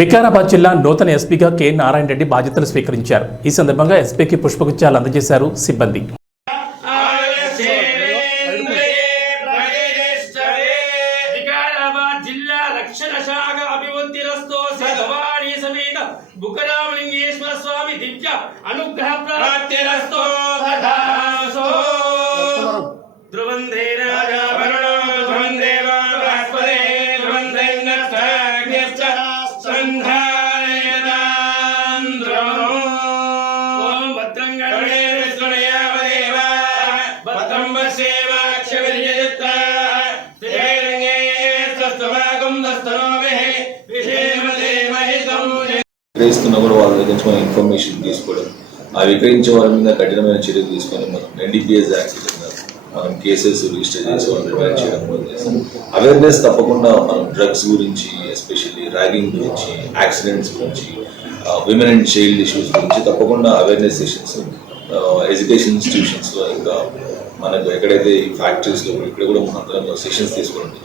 వికారాబాద్ జిల్లా నూతన ఎస్పీగా కె నారాయణ రెడ్డి బాధ్యతలు స్వీకరించారు. ఈ సందర్భంగా ఎస్పీకి పుష్పగుచ్చాలు అందజేశారు సిబ్బంది. విక్రయిస్తున్నా కూడా వాళ్ళ దగ్గర నుంచి మనం ఇన్ఫర్మేషన్ తీసుకోవడం, ఆ విక్రయించే వారి మీద కఠినమైన చర్యలు తీసుకొని మనం NDPS యాక్ట్ కింద మనం కేసెస్ రిజిస్టర్ చేసి వాళ్ళు రిమాండ్ చేయడం కూడా చేస్తాం. అవేర్నెస్ తప్పకుండా మనం డ్రగ్స్ గురించి, ఎస్పెషల్లీ ర్యాగింగ్ గురించి, యాక్సిడెంట్స్ గురించి, విమెన్ అండ్ చైల్డ్ ఇష్యూస్ గురించి తప్పకుండా అవేర్నెస్ సెషన్స్ ఎడ్యుకేషన్ ఇన్స్టిట్యూషన్స్లో, ఇంకా మనకు ఎక్కడైతే ఈ ఫ్యాక్టరీస్లో ఇక్కడ కూడా మనం సెషన్స్ తీసుకోండి.